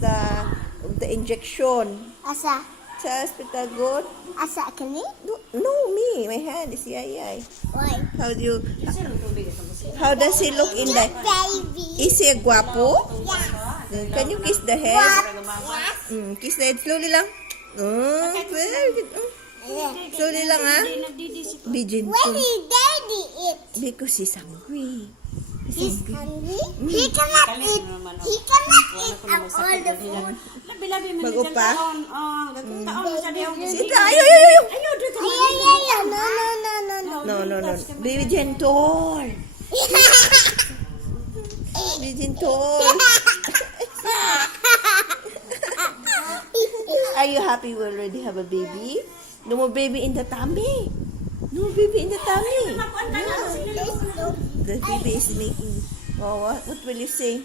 the injection. Asa? Sa hospital good? Asa kani? No, me. My hand is yay. Why? How does he look in the... Baby. Is he guapo? Yes. Can you kiss the head? Yes. Kiss the head slowly lang. Very good. Slowly lang, ha? Be gentle. When did daddy eat? Because he's hungry. He's hungry. He cannot eat. He cannot eat up all the food. Bago pa? Baby. Sita, ayaw. Ay. No. Be gentle. Be gentle. Are you happy we already have a baby? No more baby in the tummy. No more baby in the tummy. The baby is making... Oh, what will you say?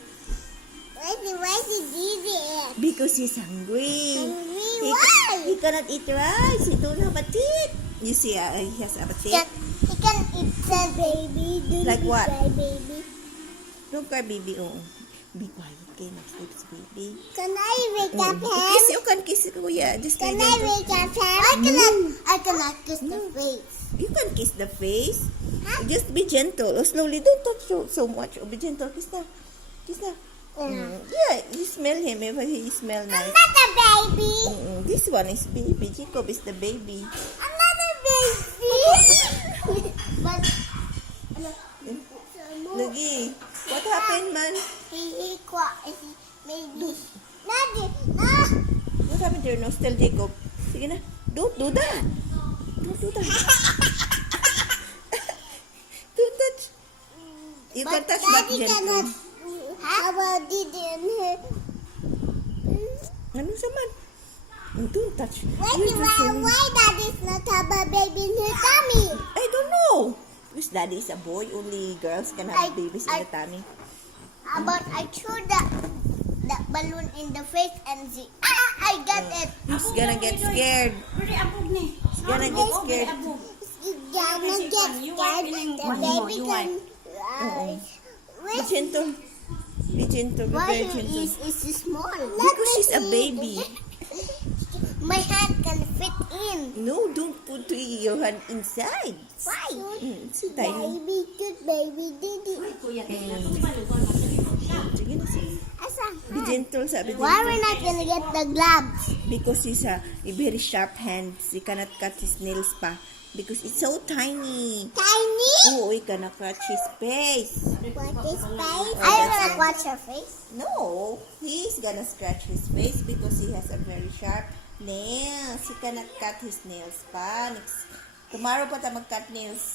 Why did daddy eat? Because he's hungry. Hungry? Why? He cannot eat rice. He don't have a teeth. You see, he has a teeth. He can eat the baby. Like what? Baby. Don't cry, baby. Oh, be quiet. Okay, next sleep, baby. Can I wake up him? Kiss, you can kiss kuya. Just Can like I that. wake up him? I cannot kiss the face. You can kiss the face. Huh? Just be gentle. Oh, slowly. Don't touch so much. Oh, be gentle. Kiss na. Kiss na. Yeah, you smell him. If he smell I'm nice. not a baby. This one is baby. Jacob is the baby. I'm not a baby. But Lagi. What happened, man? he maybe. Daddy, no. What happened to your nose? Tell Jacob. Sige na. Don't do that. Don't do that. Don't touch. You can touch but Daddy gently. cannot. How about Didi and her? Ano saman? Don't touch. Why Daddy's not have a baby in her tummy? I don't know. Because daddy is a boy. Only girls can have babies in the tummy. How about I threw the balloon in the face and see? I got it. He's gonna get scared. He's gonna get scared. He's gonna get scared. The baby can. Be gentle. Be gentle. Be Why very gentle. is small? Because she's a baby. My hand can fit in. No, don't put your hand inside. Why? It's so tiny. Baby, good baby, Didi. Sige na, sige. Asa? Be gentle, sabi Why dito. we're not gonna get the gloves? Because he's a very sharp hand. He cannot cut his nails pa. Because it's so tiny. Tiny? Oh, he cannot cut his face. What is face? I don't wanna watch your face. No, he's gonna scratch his face because he has a very sharp nails. He cannot cut his nails pa. Tomorrow pa tayo mag-cut nails.